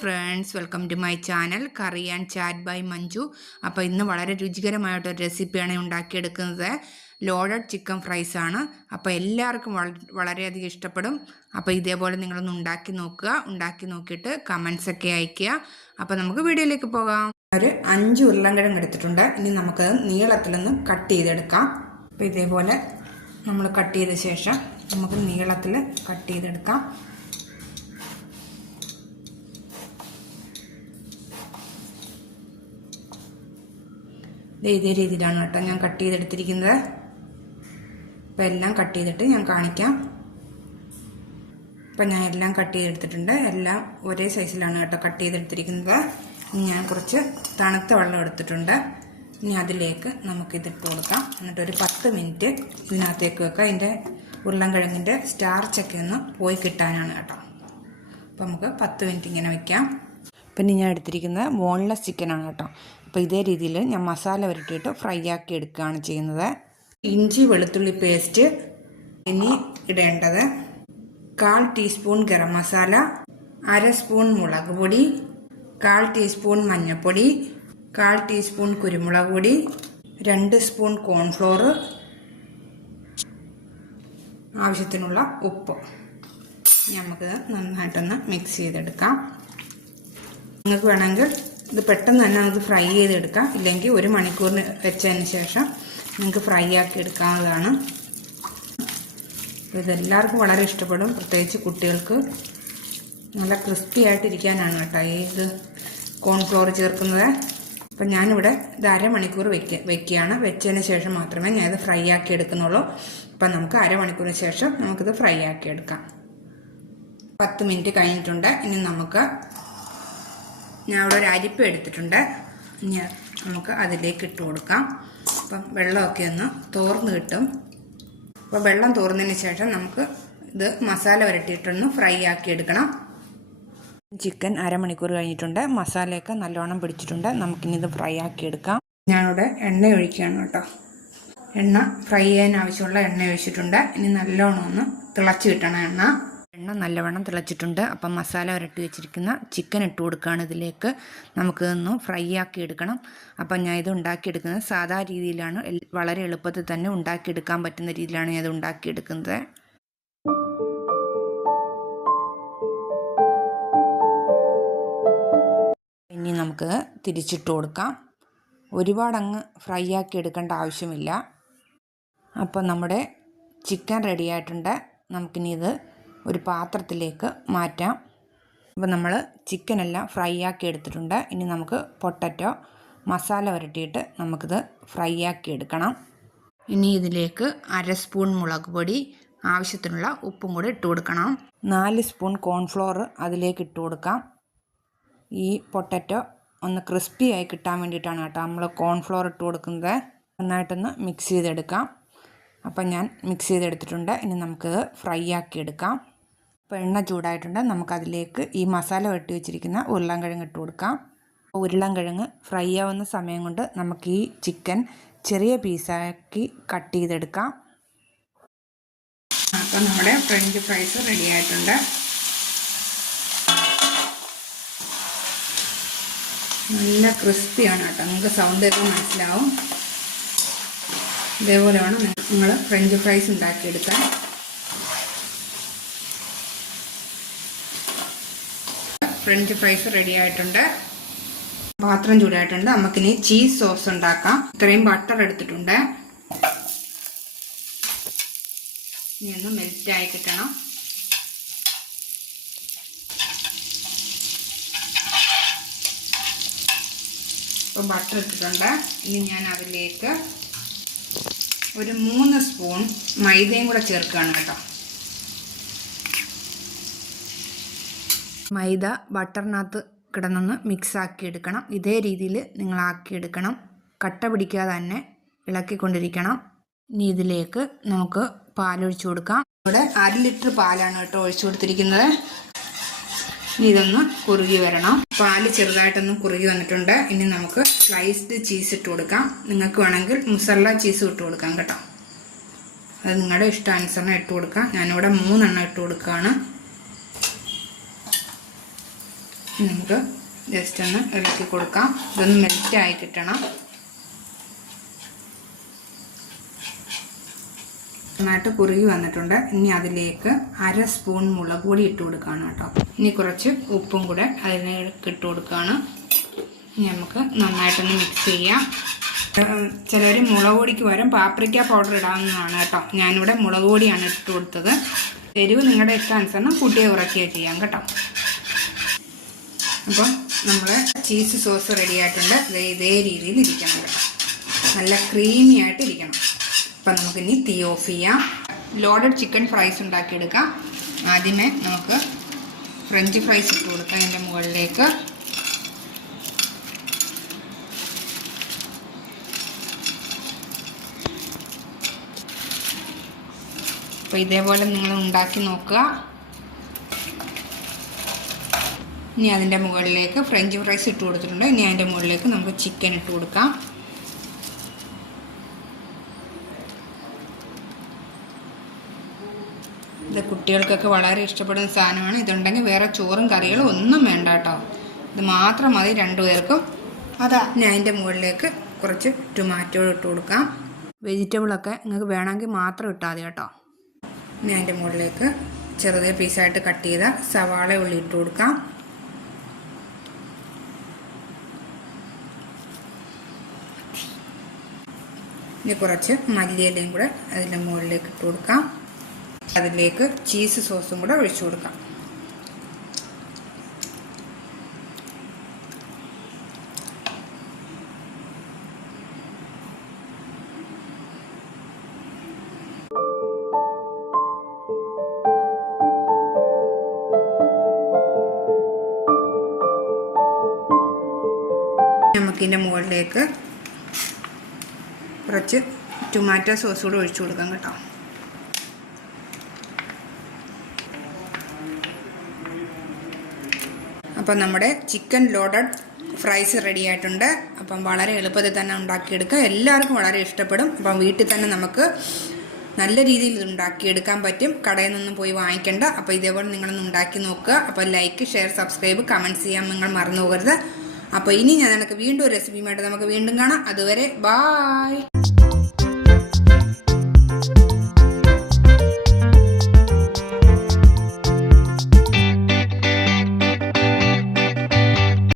Friends, welcome to my channel curry and chat by Manju. അപ്പോൾ ഇന്ന് വളരെ രുചികരമായിട്ടൊരു റെസിപ്പിയാണ് ഉണ്ടാക്കിയെടുക്കുന്നത്. ലോഡഡ് ചിക്കൻ ഫ്രൈസ് ആണ്. അപ്പോൾ എല്ലാവർക്കും വളരെയധികം ഇഷ്ടപ്പെടും. അപ്പോൾ ഇതേപോലെ നിങ്ങളൊന്ന് ഉണ്ടാക്കി നോക്കുക. ഉണ്ടാക്കി നോക്കിയിട്ട് കമൻസൊക്കെ അയയ്ക്കുക. അപ്പോൾ നമുക്ക് വീഡിയോയിലേക്ക് പോകാം. ഒരു 5 ഉരുളൻകിഴങ്ങ് എടുത്തിട്ടുണ്ട്. ഇനി നമുക്കത് നീളത്തിലൊന്ന് കട്ട് ചെയ്തെടുക്കാം. അപ്പോൾ ഇതേപോലെ നമ്മൾ കട്ട് ചെയ്ത ശേഷം നമുക്ക് നീളത്തിൽ കട്ട് ചെയ്തെടുക്കാം. ഇതേ രീതിയിലാണ് കേട്ടോ ഞാൻ കട്ട് ചെയ്തെടുത്തിരിക്കുന്നത്. ഇപ്പം എല്ലാം കട്ട് ചെയ്തിട്ട് ഞാൻ കാണിക്കാം. ഇപ്പം ഞാൻ എല്ലാം കട്ട് ചെയ്തെടുത്തിട്ടുണ്ട്. എല്ലാം ഒരേ സൈസിലാണ് കേട്ടോ കട്ട് ചെയ്തെടുത്തിരിക്കുന്നത്. ഞാൻ കുറച്ച് തണുത്ത വെള്ളം എടുത്തിട്ടുണ്ട്. ഇനി അതിലേക്ക് നമുക്കിതിട്ട് കൊടുക്കാം. എന്നിട്ട് ഒരു 10 മിനിറ്റ് ഇതിനകത്തേക്ക് വെക്കാം. അതിൻ്റെ ഉരുളൻകിഴങ്ങിൻ്റെ സ്റ്റാർച്ചൊക്കെ ഒന്ന് പോയി കിട്ടാനാണ് കേട്ടോ. അപ്പം നമുക്ക് 10 മിനിറ്റ് ഇങ്ങനെ വയ്ക്കാം. പിന്നെ ഞാൻ എടുത്തിരിക്കുന്നത് ബോൺലെസ് ചിക്കനാണ് കേട്ടോ. അപ്പോൾ ഇതേ രീതിയിൽ ഞാൻ മസാല പുരട്ടിയിട്ട് ഫ്രൈ ആക്കി എടുക്കുകയാണ് ചെയ്യുന്നത്. ഇഞ്ചി വെളുത്തുള്ളി പേസ്റ്റ് ഇനി ഇടേണ്ടത് 1/4 ടീസ്പൂൺ ഗരം മസാല, 1/2 സ്പൂൺ മുളക് പൊടി, 1/4 ടീസ്പൂൺ മഞ്ഞൾപ്പൊടി, 1/4 ടീസ്പൂൺ കുരുമുളക് പൊടി, 2 സ്പൂൺ കോൺഫ്ലോർ, ആവശ്യത്തിനുള്ള ഉപ്പ്. നമുക്ക് നന്നായിട്ടൊന്ന് മിക്സ് ചെയ്തെടുക്കാം. നിങ്ങൾക്ക് വേണമെങ്കിൽ ഇത് പെട്ടെന്ന് തന്നെ നമുക്ക് ഫ്രൈ ചെയ്തെടുക്കാം. ഇല്ലെങ്കിൽ 1 മണിക്കൂറിന് വെച്ചതിന് ശേഷം നിങ്ങൾക്ക് ഫ്രൈ ആക്കി എടുക്കാവുന്നതാണ്. ഇതെല്ലാവർക്കും വളരെ ഇഷ്ടപ്പെടും. പ്രത്യേകിച്ച് കുട്ടികൾക്ക് നല്ല ക്രിസ്പി ആയിട്ടിരിക്കാനാണ് കേട്ടോ ഇത് കോൺഫ്ലോർ ചേർക്കുന്നത്. അപ്പം ഞാനിവിടെ ഇത് 1/2 മണിക്കൂർ വെക്കുകയാണ്. വെച്ചതിന് ശേഷം മാത്രമേ ഞാനിത് ഫ്രൈ ആക്കി എടുക്കുന്നുള്ളൂ. അപ്പം നമുക്ക് 1/2 മണിക്കൂറിന് ശേഷം നമുക്കിത് ഫ്രൈ ആക്കി എടുക്കാം. 10 മിനിറ്റ് കഴിഞ്ഞിട്ടുണ്ട്. ഇനി ഞാൻ ഇവിടെ ഒരു അരിപ്പ എടുത്തിട്ടുണ്ട്. ഇനി നമുക്ക് അതിലേക്ക് ഇട്ട് കൊടുക്കാം. അപ്പം വെള്ളമൊക്കെ ഒന്ന് തോർന്ന് കിട്ടും. അപ്പോൾ വെള്ളം തോർന്നതിന് ശേഷം നമുക്ക് ഇത് മസാല പുരട്ടിയിട്ടൊന്ന് ഫ്രൈ ആക്കി എടുക്കണം. ചിക്കൻ 1/2 മണിക്കൂർ കഴിഞ്ഞിട്ടുണ്ട്. മസാലയൊക്കെ നല്ലോണം പിടിച്ചിട്ടുണ്ട്. നമുക്കിനി ഇത് ഫ്രൈ ആക്കി എടുക്കാം. ഞാനിവിടെ എണ്ണ ഒഴിക്കുകയാണ് കേട്ടോ. എണ്ണ ഫ്രൈ ചെയ്യാൻ ആവശ്യമുള്ള എണ്ണ ഒഴിച്ചിട്ടുണ്ട്. ഇനി നല്ലോണം ഒന്ന് തിളച്ച് കിട്ടണം എണ്ണ നല്ലവണ്ണം തിളച്ചിട്ടുണ്ട്. അപ്പം മസാല പുരട്ടി വെച്ചിരിക്കുന്ന ചിക്കൻ ഇട്ട് കൊടുക്കുകയാണ് ഇതിലേക്ക്. നമുക്കിതൊന്ന് ഫ്രൈ ആക്കി എടുക്കണം. അപ്പം ഞാൻ ഇത് ഉണ്ടാക്കിയെടുക്കുന്നത് സാധാ രീതിയിലാണ്. വളരെ എളുപ്പത്തിൽ തന്നെ ഉണ്ടാക്കിയെടുക്കാൻ പറ്റുന്ന രീതിയിലാണ് ഞാൻ ഇത് ഉണ്ടാക്കിയെടുക്കുന്നത്. ഇനി നമുക്ക് തിരിച്ചിട്ട് കൊടുക്കാം. ഒരുപാടങ്ങ് ഫ്രൈ ആക്കി എടുക്കേണ്ട ആവശ്യമില്ല. അപ്പം നമ്മുടെ ചിക്കൻ റെഡി ആയിട്ടുണ്ട്. നമുക്കിനി ഇത് ഒരു പാത്രത്തിലേക്ക് മാറ്റാം. അപ്പോൾ നമ്മൾ ചിക്കനെല്ലാം ഫ്രൈ ആക്കി എടുത്തിട്ടുണ്ട്. ഇനി നമുക്ക് പൊട്ടറ്റോ മസാല പുരട്ടിയിട്ട് നമുക്കിത് ഫ്രൈ ആക്കി എടുക്കണം. ഇനി ഇതിലേക്ക് 1/2 സ്പൂൺ മുളക് പൊടി, ആവശ്യത്തിനുള്ള ഉപ്പും കൂടി ഇട്ട് കൊടുക്കണം. 4 സ്പൂൺ കോൺഫ്ലോർ അതിലേക്ക് ഇട്ട് കൊടുക്കാം. ഈ പൊട്ടറ്റോ ഒന്ന് ക്രിസ്പി ആയി കിട്ടാൻ വേണ്ടിയിട്ടാണ് കേട്ടോ നമ്മൾ കോൺഫ്ലോർ ഇട്ട് കൊടുക്കുന്നത്. നന്നായിട്ടൊന്ന് മിക്സ് ചെയ്തെടുക്കാം. അപ്പം ഞാൻ മിക്സ് ചെയ്തെടുത്തിട്ടുണ്ട്. ഇനി നമുക്കിത് ഫ്രൈ ആക്കി എടുക്കാം. അപ്പോൾ എണ്ണ ചൂടായിട്ടുണ്ട്. നമുക്കതിലേക്ക് ഈ മസാല വെട്ടി വെച്ചിരിക്കുന്ന ഉരുളൻകിഴങ്ങ് ഇട്ട് കൊടുക്കാം. ഉരുളൻകിഴങ്ങ് ഫ്രൈ ആവുന്ന സമയം കൊണ്ട് നമുക്ക് ഈ ചിക്കൻ ചെറിയ പീസാക്കി കട്ട് ചെയ്തെടുക്കാം. അപ്പോൾ നമ്മുടെ ഫ്രഞ്ച് ഫ്രൈസ് റെഡി ആയിട്ടുണ്ട്. നല്ല ക്രിസ്പിയാണ് കേട്ടോ. നിങ്ങൾക്ക് സൗണ്ട് ഒക്കെ മനസ്സിലാവും. ഇതേപോലെ വേണം നിങ്ങൾ ഫ്രഞ്ച് ഫ്രൈസ് ഉണ്ടാക്കിയെടുക്കാൻ. ഫ്രഞ്ച് ഫ്രൈസ് റെഡി ആയിട്ടുണ്ട്. പാത്രം ചൂടായിട്ടുണ്ട്. നമുക്കിനി ചീസ് സോസ് ഉണ്ടാക്കാം. ഇത്രയും ബട്ടർ എടുത്തിട്ടുണ്ട്. ഇനി ഒന്ന് മെൽറ്റായി കിട്ടണം. ഇപ്പോൾ ബട്ടർ ഇട്ടിട്ടുണ്ട്. ഇനി ഞാൻ അതിലേക്ക് ഒരു 3 സ്പൂൺ മൈദയും കൂടെ ചേർക്കുകയാണ് കേട്ടോ. മൈദ ബട്ടറിനകത്ത് കിടന്നൊന്ന് മിക്സാക്കി എടുക്കണം. ഇതേ രീതിയിൽ നിങ്ങൾ ആക്കിയെടുക്കണം. കട്ട പിടിക്കാതെ തന്നെ ഇളക്കിക്കൊണ്ടിരിക്കണം. ഇനി ഇതിലേക്ക് നമുക്ക് പാലൊഴിച്ചു കൊടുക്കാം. ഇവിടെ 1/2 ലിറ്റർ പാലാണ് കേട്ടോ ഒഴിച്ചു കൊടുത്തിരിക്കുന്നത്. ഇനി ഇതൊന്ന് കുറുകി വരണം. പാല് ചെറുതായിട്ടൊന്ന് കുറുകി വന്നിട്ടുണ്ട്. ഇനി നമുക്ക് സ്ലൈസ്ഡ് ചീസ് ഇട്ട് കൊടുക്കാം. നിങ്ങൾക്ക് വേണമെങ്കിൽ മുസറല്ല ചീസ് ഇട്ട് കൊടുക്കാം കേട്ടോ. അത് നിങ്ങളുടെ ഇഷ്ടാനുസരണം ഇട്ട് കൊടുക്കാം. ഞാനിവിടെ 3 എണ്ണം ഇട്ട് കൊടുക്കുകയാണ്. നമുക്ക് ജസ്റ്റ് ഒന്ന് ഇളക്കി കൊടുക്കാം. ഇതൊന്ന് മെൽറ്റായി കിട്ടണം. നന്നായിട്ട് കുറുകി വന്നിട്ടുണ്ട്. ഇനി അതിലേക്ക് 1/2 സ്പൂൺ മുളക് പൊടി ഇട്ട് കൊടുക്കുകയാണ് കേട്ടോ. ഇനി കുറച്ച് ഉപ്പും കൂടെ അതിലേക്ക് ഇട്ട് കൊടുക്കുകയാണ്. ഇനി നമുക്ക് നന്നായിട്ടൊന്ന് മിക്സ് ചെയ്യാം. ചിലർ മുളക് പൊടിക്ക് പകരം പാപ്രിക്ക പൗഡർ ഇടാവുന്നതാണ് കേട്ടോ. ഞാനിവിടെ മുളക് പൊടിയാണ് ഇട്ട് കൊടുത്തത്. എരിവ് നിങ്ങളുടെ ഇഷ്ടാനുസരണം കൂട്ടിയോ കുറയ്ക്കുകയോ ചെയ്യാം കേട്ടോ. അപ്പം നമ്മുടെ ചീസ് സോസ് റെഡി ആയിട്ടുണ്ട്. ഇതേ രീതിയിൽ ഇരിക്കണം കേട്ടോ. നല്ല ക്രീമി ആയിട്ട് ഇരിക്കണം. അപ്പം നമുക്കിനി തീ ഓഫ് ചെയ്യാം. ലോഡഡ് ചിക്കൻ ഫ്രൈസ് ഉണ്ടാക്കിയെടുക്കാം. ആദ്യമേ നമുക്ക് ഫ്രഞ്ച് ഫ്രൈസ് ഇട്ട് കൊടുക്കാം അതിൻ്റെ മുകളിലേക്ക്. അപ്പോൾ ഇതേപോലെ നിങ്ങൾ ഉണ്ടാക്കി നോക്കുക. ഇനി അതിൻ്റെ മുകളിലേക്ക് ഫ്രഞ്ച് ഫ്രൈസ് ഇട്ട് കൊടുത്തിട്ടുണ്ട്. ഇനി അതിൻ്റെ മുകളിലേക്ക് നമുക്ക് ചിക്കൻ ഇട്ട് കൊടുക്കാം. ഇത് കുട്ടികൾക്കൊക്കെ വളരെ ഇഷ്ടപ്പെടുന്ന സാധനമാണ്. ഇതുണ്ടെങ്കിൽ വേറെ ചോറും കറികളും ഒന്നും വേണ്ട കേട്ടോ. ഇത് മാത്രം മതി 2 പേർക്കും. ഇനി അതിൻ്റെ മുകളിലേക്ക് കുറച്ച് ടൊമാറ്റോ ഇട്ട് കൊടുക്കാം. വെജിറ്റബിളൊക്കെ നിങ്ങൾക്ക് വേണമെങ്കിൽ മാത്രം ഇട്ടാൽ മതി കേട്ടോ. ഇനി അതിൻ്റെ മുകളിലേക്ക് ചെറുതായി പീസായിട്ട് കട്ട് ചെയ്ത സവാള ഉള്ളി ഇട്ട് കൊടുക്കാം. ഇനി കുറച്ച് മല്ലിയിലയും കൂടെ അതിൻ്റെ മുകളിലേക്ക് ഇട്ട് കൊടുക്കാം. അതിലേക്ക് ചീസ് സോസും കൂടെ ഒഴിച്ചു കൊടുക്കാം. നമുക്കിതിൻ്റെ മുകളിലേക്ക് കുറച്ച് ടൊമാറ്റോ സോസ് കൂടെ ഒഴിച്ചു കൊടുക്കാം കേട്ടോ. അപ്പം നമ്മുടെ ചിക്കൻ ലോഡഡ് ഫ്രൈസ് റെഡി ആയിട്ടുണ്ട്. അപ്പം വളരെ എളുപ്പത്തിൽ തന്നെ ഉണ്ടാക്കിയെടുക്കുക. എല്ലാവർക്കും വളരെ ഇഷ്ടപ്പെടും. അപ്പം വീട്ടിൽ തന്നെ നമുക്ക് നല്ല രീതിയിൽ ഇത് ഉണ്ടാക്കിയെടുക്കാൻ പറ്റും. കടയിൽ നിന്നൊന്നും പോയി വാങ്ങിക്കേണ്ട. അപ്പോൾ ഇതേപോലെ നിങ്ങളൊന്ന് ഉണ്ടാക്കി നോക്കുക. അപ്പോൾ ലൈക്ക്, ഷെയർ, സബ്സ്ക്രൈബ്, കമൻറ്റ് ചെയ്യാൻ നിങ്ങൾ മറന്നു പോകരുത്. അപ്പോൾ ഇനി ഞാൻ വീണ്ടും ഒരു റെസിപ്പിയുമായിട്ട് നമുക്ക് വീണ്ടും കാണാം. അതുവരെ ബായ്.